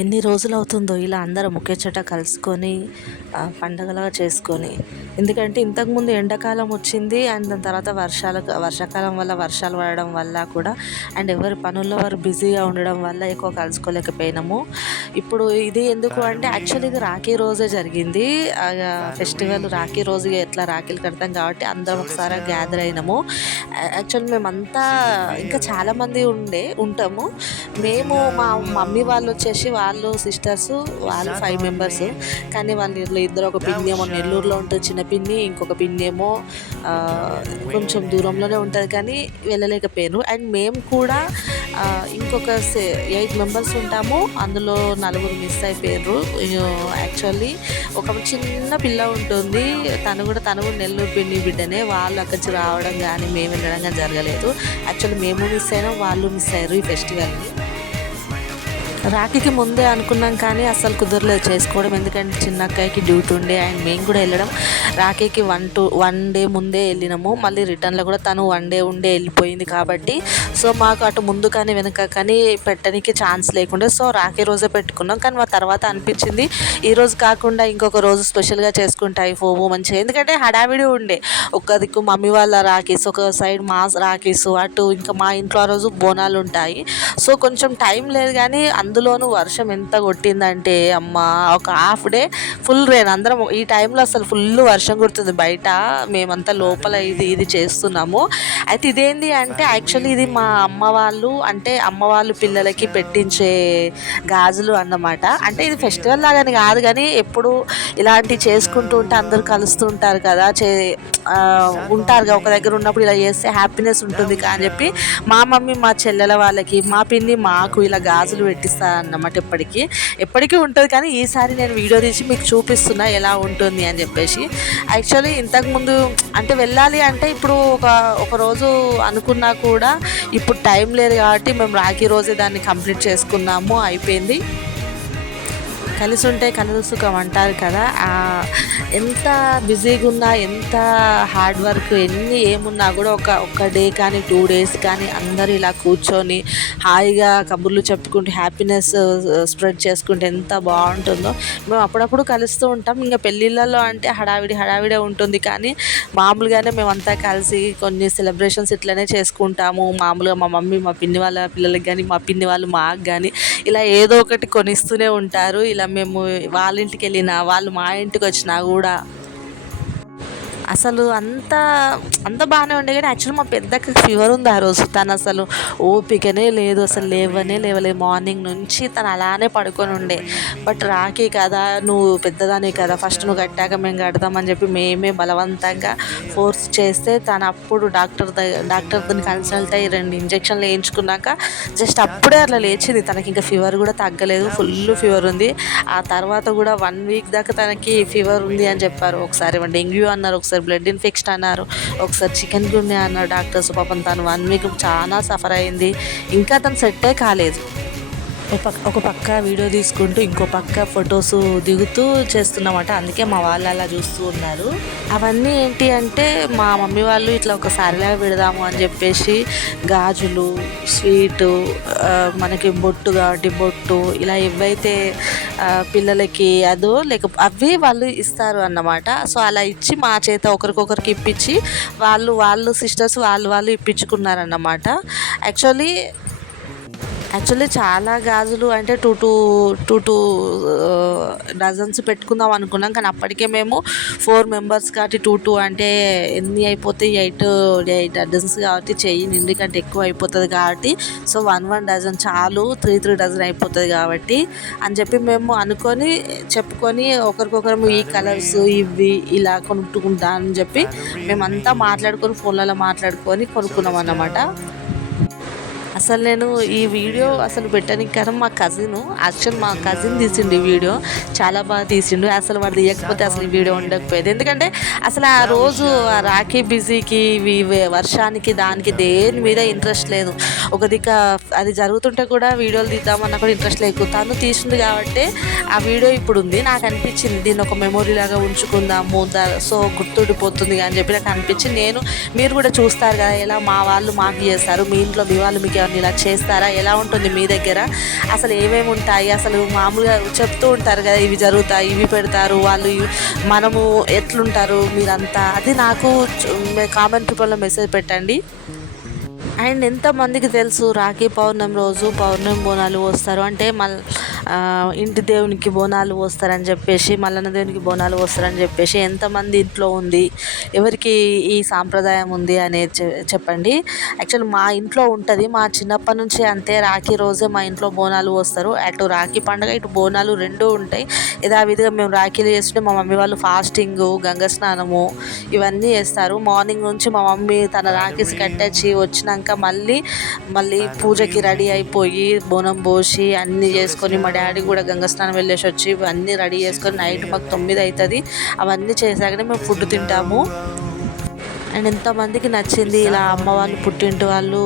ఎన్ని రోజులు అవుతుందో ఇలా అందరం ఒకే చోట కలుసుకొని పండగలాగా చేసుకొని. ఎందుకంటే ఇంతకుముందు ఎండాకాలం వచ్చింది అండ్ దాని తర్వాత వర్షాలు వర్షాకాలం వల్ల వర్షాలు పడడం వల్ల కూడా అండ్ ఎవరి పనుల్లో వారు బిజీగా ఉండడం వల్ల ఎక్కువ కలుసుకోలేకపోయినాము. ఇప్పుడు ఇది ఎందుకు అంటే యాక్చువల్లీ ఇది రాఖీ రోజే జరిగింది. ఫెస్టివల్ రాఖీ రోజు ఎట్లా రాఖీలు కడతాం కాబట్టి అందరం ఒకసారి గ్యాదర్ అయినాము. యాక్చువల్లీ మేమంతా ఇంకా చాలామంది ఉండే ఉంటాము. మేము మా మమ్మీ వాళ్ళు వచ్చేసి వాళ్ళు సిస్టర్స్ వాళ్ళు ఫైవ్ మెంబర్స్ కానీ వాళ్ళ ఇద్దరు ఒక పిన్ని ఏమో నెల్లూరులో ఉంటుంది చిన్న పిన్ని ఇంకొక పిన్ని ఏమో కొంచెం దూరంలోనే ఉంటుంది కానీ వెళ్ళలేకపోయాను అండ్ మేము కూడా ఇంకొక ఎయిట్ మెంబర్స్ ఉంటాము. అందులో నలుగురు మిస్ అయిపోయారు. యాక్చువల్లీ ఒక చిన్న పిల్ల ఉంటుంది. తను కూడా తను కూడా నెల్లూరు పిన్ని బిడ్డనే. వాళ్ళు అక్కడికి రావడం కానీ మేము వెళ్ళడం కానీ జరగలేదు. యాక్చువల్లీ మేము మిస్ అయినాం వాళ్ళు మిస్ అయ్యారు ఈ ఫెస్టివల్ని రాఖీకి ముందే అనుకున్నాం కానీ అసలు కుదరలేదు చేసుకోవడం. ఎందుకంటే చిన్న అక్కయ్యకి డ్యూటీ ఉండే అండ్ మేము కూడా వెళ్ళడం. రాఖీకి వన్ టూ వన్ డే ముందే వెళ్ళినాము. మళ్ళీ రిటర్న్లో కూడా తను వన్ డే ఉండే వెళ్ళిపోయింది కాబట్టి. సో మాకు అటు ముందు కానీ వెనక కానీ పెట్టడానికి ఛాన్స్ లేకుండే సో రాఖీ రోజే పెట్టుకున్నాం. కానీ మా తర్వాత అనిపించింది ఈ రోజు కాకుండా ఇంకొక రోజు స్పెషల్గా చేసుకుంటే అయిపోవు మంచిగా. ఎందుకంటే హడావిడి ఉండే. ఒక దిక్కు మమ్మీ వాళ్ళ రాఖీస్ ఒక సైడ్ మా రాఖీస్ అటు ఇంకా మా ఇంట్లో ఆ రోజు బోనాలు ఉంటాయి. సో కొంచెం టైం లేదు కానీ అందులోనూ వర్షం ఎంత కొట్టిందంటే అమ్మ ఒక హాఫ్ డే ఫుల్ రేన్ అందరం ఈ టైంలో అసలు ఫుల్ వర్షం కుడుతుంది బయట మేమంతా లోపల ఇది ఇది చేస్తున్నాము. అయితే ఇదేంటి అంటే యాక్చువల్లీ ఇది మా అమ్మ వాళ్ళు అంటే అమ్మ వాళ్ళు పిల్లలకి పెట్టించే గాజులు అన్నమాట. అంటే ఇది ఫెస్టివల్ లాగానే కాదు కానీ ఎప్పుడు ఇలాంటివి చేసుకుంటూ ఉంటే అందరూ కలుస్తూ ఉంటారు కదా. చే ఉంటారు కదా ఒక దగ్గర ఉన్నప్పుడు ఇలా చేస్తే హ్యాపీనెస్ ఉంటుంది కానీ అని చెప్పి మా మమ్మీ మా చెల్లెల వాళ్ళకి మా పిన్ని మాకు ఇలా గాజులు పెట్టిస్తారు. అన్నమాట ఇప్పటికీ. ఎప్పటికీ ఉంటుంది కానీ ఈసారి నేను వీడియో తీసి మీకు చూపిస్తున్నా ఎలా ఉంటుంది అని చెప్పేసి. యాక్చువల్లీ ఇంతకుముందు అంటే వెళ్ళాలి అంటే ఇప్పుడు ఒక ఒక రోజు అనుకున్నా కూడా ఇప్పుడు టైం లేదు కాబట్టి మేము రాఖీ రోజే దాన్ని కంప్లీట్ చేసుకున్నాము అయిపోయింది. కలిసి ఉంటే కలదు సుఖం అంటారు కదా. ఎంత బిజీగా ఉన్నా ఎంత హార్డ్ వర్క్ ఎన్ని ఏమున్నా కూడా ఒక ఒక డే కానీ టూ డేస్ కానీ అందరూ ఇలా కూర్చొని హాయిగా కబుర్లు చెప్పుకుంటూ హ్యాపీనెస్ స్ప్రెడ్ చేసుకుంటే ఎంత బాగుంటుందో. మేము అప్పుడప్పుడు కలుస్తూ ఉంటాం. ఇంకా పెళ్ళిళ్ళలో అంటే హడావిడి హడావిడే ఉంటుంది కానీ మామూలుగానే మేమంతా కలిసి కొన్ని సెలబ్రేషన్స్ ఇట్లనే చేసుకుంటాము. మామూలుగా మా మమ్మీ మా పిన్ని వాళ్ళ పిల్లలకి కానీ మా పిన్ని వాళ్ళు మాకు కానీ ఇలా ఏదో ఒకటి కొనిస్తూనే ఉంటారు. ఇలా మేము వాళ్ళ ఇంటికి వెళ్ళినా వాళ్ళు మా ఇంటికి వచ్చినా కూడా అసలు అంత అంత బాగానే ఉండే. కానీ యాక్చువల్ మా పెద్దకి ఫీవర్ ఉంది ఆ రోజు. తను అసలు ఓపికనే లేదు అసలు లేవనే లేవలేదు. మార్నింగ్ నుంచి తను అలానే పడుకొని ఉండే. బట్ రాకే కదా నువ్వు పెద్దదానే కదా. ఫస్ట్ నువ్వు కట్టాక మేము కడతామని చెప్పి మేమే బలవంతంగా ఫోర్స్ చేస్తే తను అప్పుడు డాక్టర్ దగ్గర డాక్టర్తో కన్సల్ట్ అయ్యి రెండు ఇంజక్షన్లు వేయించుకున్నాక జస్ట్ అప్పుడే అట్లా లేచింది. తనకి ఇంకా ఫీవర్ కూడా తగ్గలేదు. ఫుల్ ఫీవర్ ఉంది. ఆ తర్వాత కూడా వన్ వీక్ దాకా తనకి ఫీవర్ ఉంది అని చెప్పారు. ఒకసారి డెంగ్యూ అన్నారు ఒకసారి బ్లడ్ ఇన్ఫెక్షన్ అన్నారు. ఒకసారి చికెన్ గున్యా అన్నారు డాక్టర్స్ పాపం తను వన్ వీక్ చాలా సఫర్ అయింది. ఇంకా తను సెట్టే కాలేదు. ఒక పక్క ఒక పక్క వీడియో తీసుకుంటూ ఇంకో పక్క ఫొటోస్ దిగుతూ చేస్తున్నమాట. అందుకే మా వాళ్ళు అలా చూస్తూ ఉన్నారు. అవన్నీ ఏంటి అంటే మా మమ్మీ వాళ్ళు ఇట్లా ఒక సారిలాగా పెడదాము అని చెప్పేసి గాజులు స్వీటు మనకి బొట్టు కాబట్టి బొట్టు ఇలా ఏవైతే పిల్లలకి అదో లేక అవి వాళ్ళు ఇస్తారు అన్నమాట. సో అలా ఇచ్చి మా చేత ఒకరికొకరికి ఇప్పించి వాళ్ళు వాళ్ళు సిస్టర్స్ వాళ్ళు వాళ్ళు ఇప్పించుకున్నారన్నమాట. యాక్చువల్లీ యాక్చువల్లీ చాలా గాజులు అంటే two two two two dozens పెట్టుకుందాం అనుకున్నాం. కానీ అప్పటికే మేము ఫోర్ మెంబర్స్ కాబట్టి టూ టూ అంటే ఎన్ని అయిపోతాయి? ఎయిట్ ఎయిట్ డజన్స్ కాబట్టి చెయ్యి నిండి కంటే ఎక్కువ అయిపోతుంది కాబట్టి. సో వన్ వన్ డజన్ చాలు. త్రీ త్రీ డజన్ అయిపోతుంది కాబట్టి అని చెప్పి మేము అనుకొని చెప్పుకొని ఒకరికొకరు ఈ కలర్స్ ఇవి ఇలా కొనుక్కుంటా అని చెప్పి మేమంతా మాట్లాడుకొని ఫోన్లలో మాట్లాడుకొని కొనుక్కున్నాం అన్నమాట. అసలు నేను ఈ వీడియో అసలు పెట్టడానికి కారణం మా కజిన్ యాక్చువల్ మా కజిన్ తీసిండు ఈ వీడియో. చాలా బాగా తీసిండు. అసలు వాడు తీయకపోతే అసలు ఈ వీడియో ఉండకపోయేది. ఎందుకంటే అసలు ఆ రోజు ఆ రాఖీ బిజీకి వర్షానికి దానికి దేని మీద ఇంట్రెస్ట్ లేదు. ఒక దిక్క అది జరుగుతుంటే కూడా వీడియోలు తీద్దామన్న కూడా ఇంట్రెస్ట్ లేదు. తను తీసింది కాబట్టి ఆ వీడియో ఇప్పుడు ఉంది. నాకు అనిపించింది దీన్ని ఒక మెమొరీ లాగా ఉంచుకుందాము దా- సో గుర్తుండిపోతుంది అని చెప్పి నాకు అనిపించింది. నేను మీరు కూడా చూస్తారు కదా ఎలా మా వాళ్ళు మాకు చేస్తారు. మీ ఇంట్లో మీ వాళ్ళు మీకు ఎవరిని ఇలా చేస్తారా? ఎలా ఉంటుంది మీ దగ్గర? అసలు ఏమేమి ఉంటాయి? అసలు మామూలుగా చెప్తూ ఉంటారు కదా ఇవి జరుగుతాయి ఇవి పెడతారు వాళ్ళు మనము ఎట్లుంటారు మీరంతా? అది నాకు కామెంట్ రూపంలో మెసేజ్ పెట్టండి. అండ్ ఎంతమందికి తెలుసు రాఖీ పౌర్ణమి రోజు పౌర్ణమి బోనాలు వస్తారు? అంటే మళ్ళీ ఇంటి దేవునికి బోనాలు పోస్తారని చెప్పేసి మల్లన్న దేవునికి బోనాలు పోస్తారని చెప్పేసి ఎంతమంది ఇంట్లో ఉంది ఎవరికి ఈ సాంప్రదాయం ఉంది అనేది చె- చెప్పండి. యాక్చువల్ మా ఇంట్లో ఉంటుంది మా చిన్నప్పటి నుంచి అంతే రాఖీ రోజే మా ఇంట్లో బోనాలు పోస్తారు. అటు రాఖీ పండుగ ఇటు బోనాలు రెండూ ఉంటాయి. యథావిధిగా మేము రాఖీలు చేస్తుంటే మా మమ్మీ వాళ్ళు ఫాస్టింగ్ గంగ స్నానము ఇవన్నీ చేస్తారు. మార్నింగ్ నుంచి మా మమ్మీ తన రాఖీస్ కట్టేసి వచ్చినాక మళ్ళీ మళ్ళీ పూజకి రెడీ అయిపోయి బోనం పోసి అన్నీ చేసుకొని మా డాడీ కూడా గంగ స్నానం వెళ్ళేసి వచ్చి అన్నీ రెడీ చేసుకొని నైట్ మాకు తొమ్మిది అవుతుంది. అవన్నీ చేశాకనే మేము ఫుడ్ తింటాము. అండ్ ఎంతమందికి నచ్చింది ఇలా అమ్మ వాళ్ళు పుట్టింటి వాళ్ళు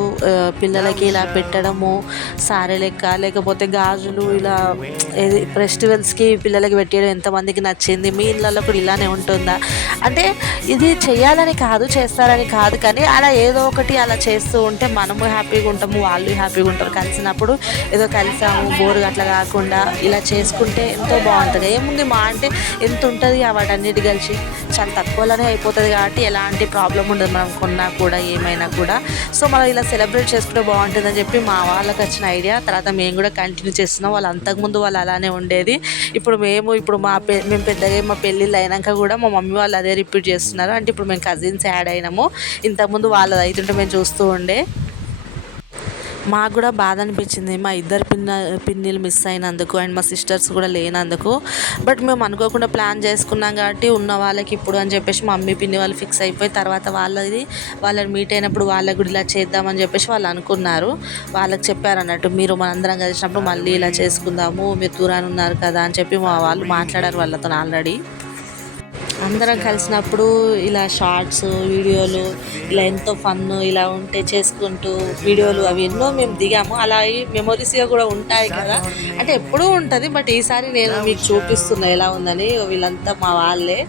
పిల్లలకి ఇలా పెట్టడము సారే లెక్క లేకపోతే గాజులు ఇలా ఏది ఫెస్టివల్స్కి పిల్లలకి పెట్టడం ఎంతమందికి నచ్చింది? మీ ఇళ్ళల్లో కూడా ఇలానే ఉంటుందా? అంటే ఇది చేయాలని కాదు చేస్తారని కాదు కానీ అలా ఏదో ఒకటి అలా చేస్తూ ఉంటే మనము హ్యాపీగా ఉంటాము వాళ్ళు హ్యాపీగా ఉంటారు. కలిసినప్పుడు ఏదో కలిసాము బోరు అట్లా కాకుండా ఇలా చేసుకుంటే ఎంతో బాగుంటుంది. ఏముంది మా అంటే ఎంత ఉంటుంది వాటన్నిటి కలిసి? చాలా తక్కువలోనే అయిపోతుంది కాబట్టి ఎలాంటి ప్రాబ్లం ఉండదు మనం కొన్నా కూడా ఏమైనా కూడా. సో మనం ఇలా సెలబ్రేట్ చేసుకుంటే బాగుంటుందని చెప్పి మా వాళ్ళకి వచ్చిన ఐడియా. తర్వాత మేము కూడా కంటిన్యూ చేస్తున్నాం. వాళ్ళు అంతకుముందు వాళ్ళు అలానే ఉండేది. ఇప్పుడు మేము ఇప్పుడు మా పె మేము పెద్దగా మా పెళ్ళిళ్ళు అయినాక కూడా మా మమ్మీ వాళ్ళు అదే రిపీట్ చేస్తున్నారు. అంటే ఇప్పుడు మేము కజిన్స్ యాడ్ అయినాము. ఇంతకుముందు వాళ్ళది అవుతుంటే మేము చూస్తూ ఉండే. మాకు కూడా బాధ అనిపించింది మా ఇద్దరు పిన్న పిన్నిలు మిస్ అయినందుకు అండ్ మా సిస్టర్స్ కూడా లేనందుకు. బట్ మేము అనుకోకుండా ప్లాన్ చేసుకున్నాం కాబట్టి ఉన్న వాళ్ళకి ఇప్పుడు అని చెప్పేసి మా మమ్మీ పిన్ని వాళ్ళు ఫిక్స్ అయిపోయి తర్వాత వాళ్ళది వాళ్ళని మీట్ అయినప్పుడు వాళ్ళకి కూడా ఇలా చేద్దామని చెప్పేసి వాళ్ళు అనుకున్నారు. వాళ్ళకి చెప్పారు అన్నట్టు మీరు మనందరం కలిసినప్పుడు మళ్ళీ ఇలా చేసుకుందాము మీరు దూరాన్ని ఉన్నారు కదా అని చెప్పి మా వాళ్ళు మాట్లాడారు వాళ్ళతో ఆల్రెడీ అందరం కలిసినప్పుడు ఇలా షార్ట్స్ వీడియోలు ఇలా ఎంతో ఫన్ ఇలా ఉంటే చేసుకుంటూ వీడియోలు అవి ఎన్నో మేము దిగాము. అలా మెమొరీస్గా కూడా ఉంటాయి కదా. అంటే ఎప్పుడూ ఉంటుంది బట్ ఈసారి నేను మీకు చూపిస్తున్నా ఎలా ఉందని వీళ్ళంతా మా వాళ్ళే.